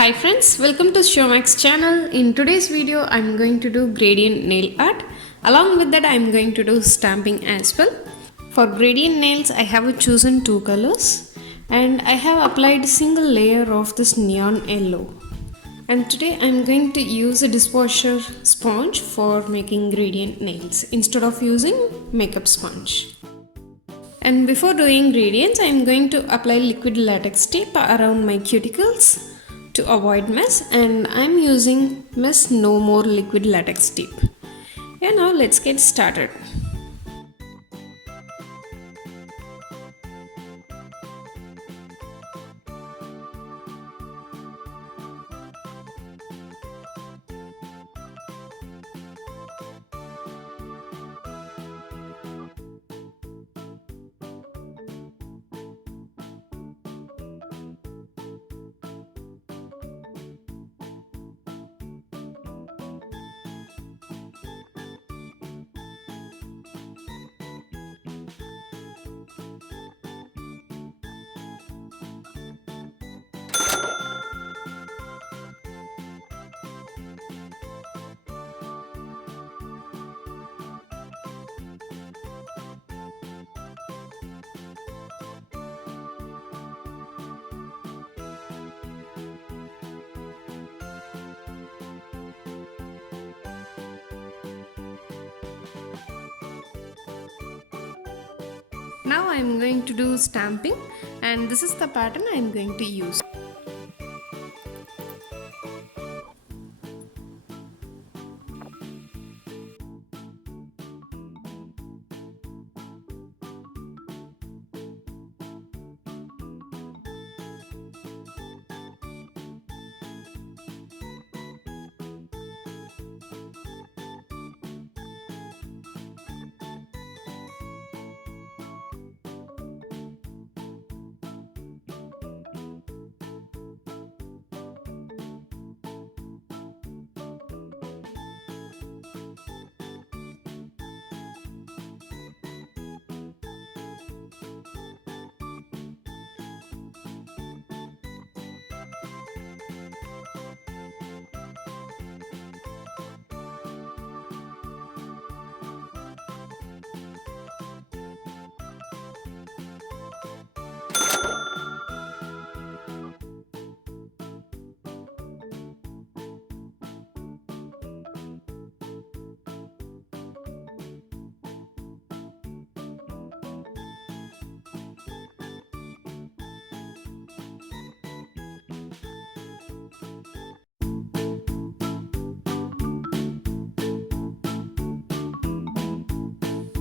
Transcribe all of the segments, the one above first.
Hi friends, welcome to Shomax channel. In today's video, I'm going to do gradient nail art. Along with that, I'm going to do stamping as well. For gradient nails, I have chosen two colors and I have applied a single layer of this neon yellow. And today I'm going to use a dishwasher sponge for making gradient nails instead of using makeup sponge. And before doing gradients, I am going to apply liquid latex tape around my cuticles to avoid mess, and I am using Mess No More liquid latex tape. Yeah, now let's get started. Now I am going to do stamping, and this is the pattern I am going to use.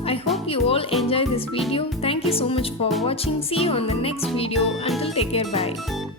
I hope you all enjoy this video. Thank you so much for watching. See you on the next video. Until take care, bye.